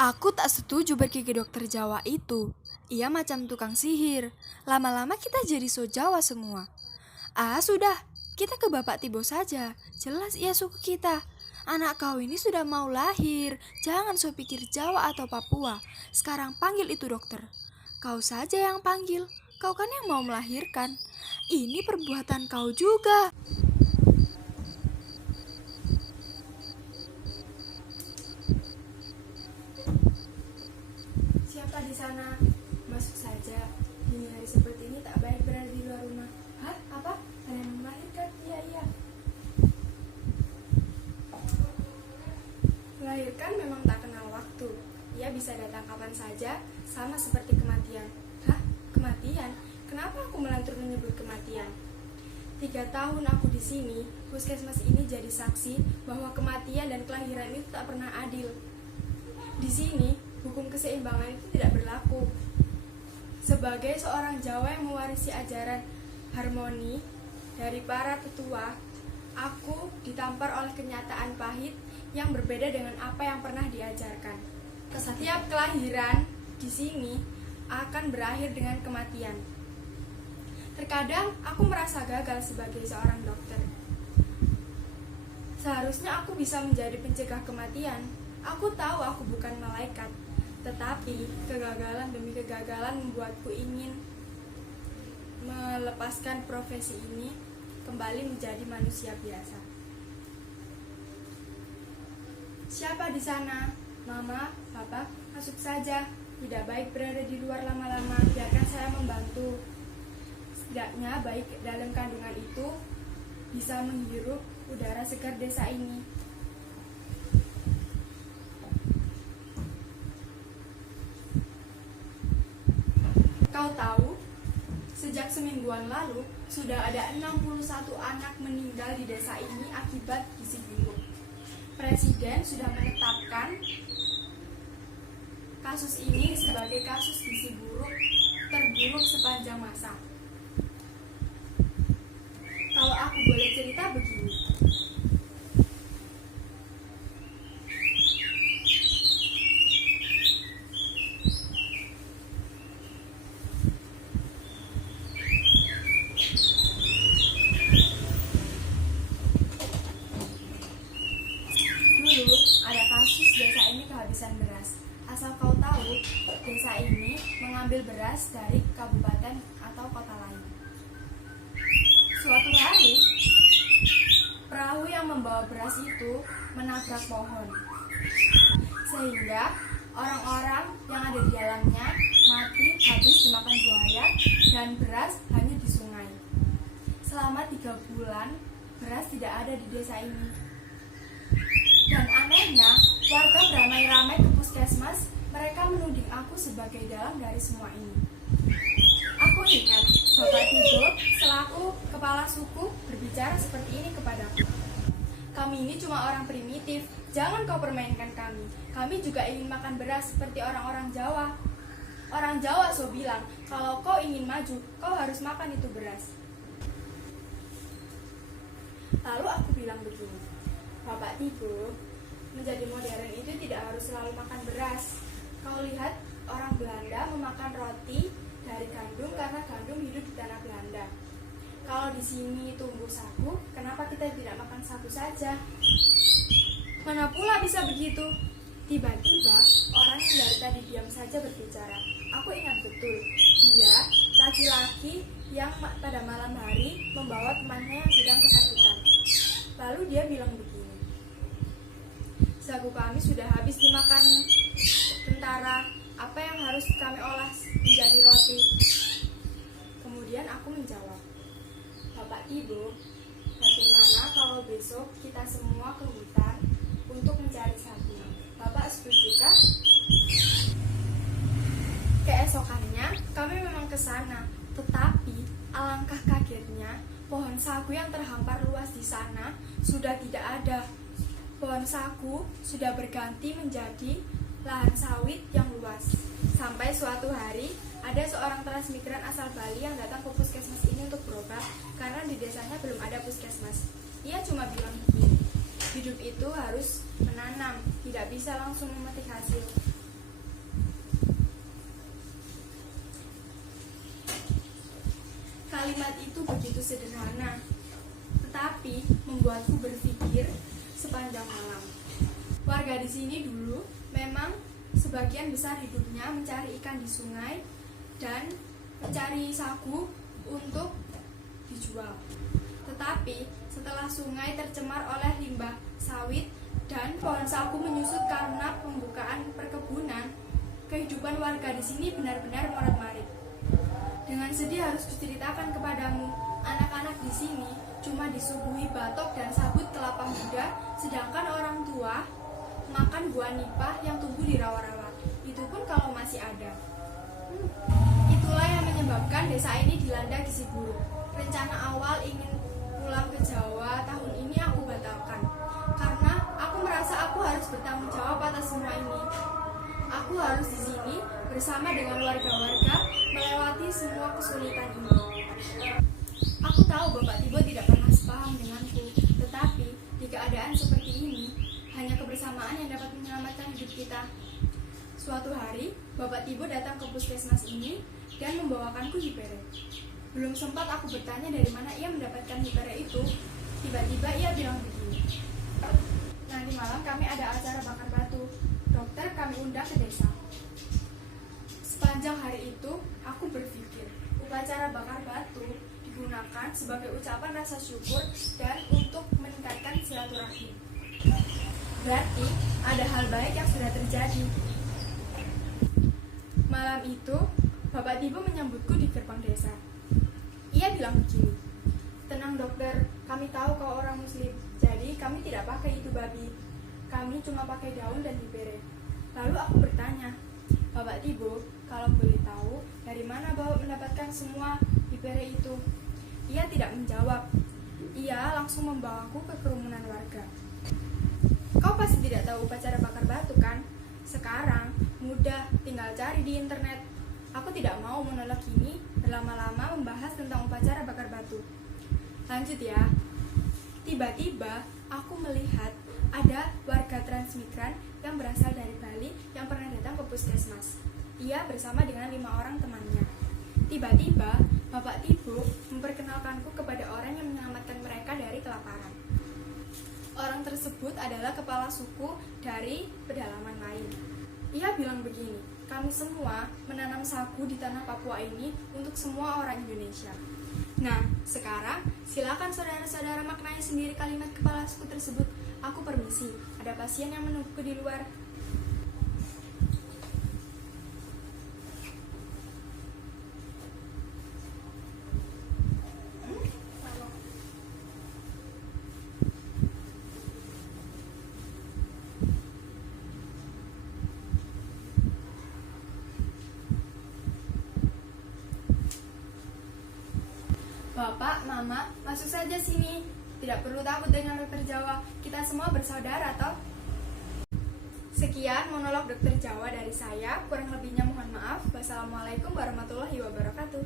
Aku tak setuju pergi ke dokter Jawa itu. Ia macam tukang sihir. Lama-lama kita jadi so Jawa semua. Ah, sudah. Kita ke Bapak Tibo saja. Jelas ia suku kita. Anak kau ini sudah mau lahir. Jangan so pikir Jawa atau Papua. Sekarang panggil itu dokter. Kau saja yang panggil. Kau kan yang mau melahirkan. Ini perbuatan kau juga. Siapa di sana? Masuk saja. Dini hari seperti ini tak baik berada di luar rumah. Hah? Apa? Kalian melahirkan? Iya, iya. Melahirkan memang tak kenal waktu. Ia bisa datang kapan saja, sama seperti kematian. Hah? Kematian? Kenapa aku melantur menyebut kematian? 3 tahun aku di sini, puskesmas ini jadi saksi bahwa kematian dan kelahiran itu tak pernah adil. Di sini, hukum keseimbangan itu tidak berlaku. Sebagai seorang Jawa yang mewarisi ajaran harmoni dari para tetua, aku ditampar oleh kenyataan pahit yang berbeda dengan apa yang pernah diajarkan. Setiap kelahiran di sini akan berakhir dengan kematian. Terkadang aku merasa gagal sebagai seorang dokter. Seharusnya aku bisa menjadi pencegah kematian. Aku tahu aku bukan malaikat, tetapi kegagalan demi kegagalan membuatku ingin melepaskan profesi ini, kembali menjadi manusia biasa. Siapa di sana? Mama, Papa, masuk saja. Tidak baik berada di luar lama-lama, biarkan saya membantu. Setidaknya baik dalam kandungan itu bisa menghirup udara segar desa ini. Kau tahu, sejak semingguan lalu sudah ada 61 anak meninggal di desa ini akibat gizi buruk. Presiden sudah menetapkan kasus ini sebagai kasus gizi buruk terburuk sepanjang masa. Kalau aku boleh cerita begini. Dulu ada kasus desa ini kehabisan beras. Asal kau tahu, desa ini mengambil beras dari kabupaten atau kota lain. Suatu hari, perahu yang membawa beras itu menabrak pohon, sehingga orang-orang yang ada di dalamnya mati habis dimakan buaya dan beras hanyut di sungai. Selama 3 bulan, beras tidak ada di desa ini. Dan anehnya, warga beramai-ramai ke puskesmas. Mereka menuding aku sebagai dalang dari semua ini. Aku ingat Bapak Tibo selaku kepala suku berbicara seperti ini kepadaku. Kami ini cuma orang primitif, jangan kau permainkan kami. Kami juga ingin makan beras seperti orang-orang Jawa. Orang Jawa so bilang, kalau kau ingin maju, kau harus makan itu beras. Lalu aku bilang begini, Bapak Tibo, menjadi modern itu tidak harus selalu makan beras. Kau lihat orang Belanda memakan roti dari gandum karena gandum hidup di tanah Belanda. Kalau di sini tumbuh sagu, kenapa kita tidak makan sagu saja? Mana pula bisa begitu? Tiba-tiba orang yang dari tadi diam saja berbicara. Aku ingat betul, dia laki-laki yang pada malam hari membawa temannya yang sedang kesakitan. Lalu dia bilang begini, sagu kami sudah habis dimakan tentara, apa yang harus kami olah menjadi roti? Kemudian aku menjawab, Bapak Tibo, bagaimana kalau besok kita semua ke hutan untuk mencari sagu? Bapak setujukah? Keesokannya kami memang ke sana, tetapi alangkah kagetnya pohon sagu yang terhampar luas di sana sudah tidak ada. Pohon sagu sudah berganti menjadi lahan sawit yang luas. Sampai suatu hari ada seorang transmigran asal Bali yang datang ke puskesmas ini untuk berobat karena di desanya belum ada puskesmas. Ia cuma bilang begini, hidup itu harus menanam, tidak bisa langsung memetik hasil. begitu sederhana, tetapi membuatku berpikir sepanjang malam. Warga di sini dulu memang sebagian besar hidupnya mencari ikan di sungai dan mencari sagu untuk dijual. Tetapi setelah sungai tercemar oleh limbah sawit dan pohon sagu menyusut karena pembukaan perkebunan, kehidupan warga di sini benar-benar morat-marit. Dengan sedih harus kuceritakan kepadamu, anak-anak di sini cuma disuguhi batok dan sabut kelapa muda, sedangkan orang tua makan buah nipah yang tumbuh di rawa-rawa. Itu pun kalau masih ada. Itulah yang menyebabkan desa ini dilanda gizi buruk. Rencana awal ingin pulang ke Jawa tahun ini aku batalkan, karena aku merasa aku harus bertanggung jawab atas semua ini. Aku harus di sini bersama dengan warga-warga melewati semua kesulitan ini. Aku tahu Bapak Tibo tidak pernah sepaham denganku, tetapi di keadaan seperti ini, hanya kebersamaan yang dapat menyelamatkan hidup kita. Suatu hari, Bapak Tibo datang ke puskesmas ini dan membawakanku hipere. Belum sempat aku bertanya dari mana ia mendapatkan hipere itu, tiba-tiba ia bilang begini. Nanti malam kami ada acara bakar batu. Dokter kami undang ke desa. Sepanjang hari itu, aku berpikir, upacara bakar batu digunakan sebagai ucapan rasa syukur dan untuk meningkatkan silaturahim. Berarti ada hal baik yang sudah terjadi. Malam itu, Bapak Tibo menyambutku di gerbang desa. Ia bilang begini, tenang dokter, kami tahu kau orang muslim, jadi kami tidak pakai itu babi. Kami cuma pakai daun dan hipere. Lalu aku bertanya, Bapak Tibo, kalau boleh tahu, dari mana Bapak mendapatkan semua hipere itu? Ia tidak menjawab. Ia langsung membawaku ke kerumunan warga. Kau pasti tidak tahu upacara bakar batu kan? Sekarang mudah, tinggal cari di internet. Aku tidak mau menolak ini berlama-lama membahas tentang upacara bakar batu. Lanjut ya. Tiba-tiba aku melihat ada warga transmigran yang berasal dari Bali yang pernah datang ke puskesmas. Ia bersama dengan 5 orang temannya. Tiba-tiba Bapak Tibo memperkenalkanku kepada orang yang menyelamatkan mereka dari kelaparan. Orang tersebut adalah kepala suku dari pedalaman lain. Ia bilang begini, kami semua menanam sagu di tanah Papua ini untuk semua orang Indonesia. Nah, sekarang silakan saudara-saudara maknai sendiri kalimat kepala suku tersebut. Aku permisi, ada pasien yang menunggu di luar. Bapak, Mama, masuk saja sini. Tidak perlu takut dengan dokter Jawa. Kita semua bersaudara, toh? Sekian monolog dokter Jawa dari saya. Kurang lebihnya mohon maaf. Wassalamualaikum warahmatullahi wabarakatuh.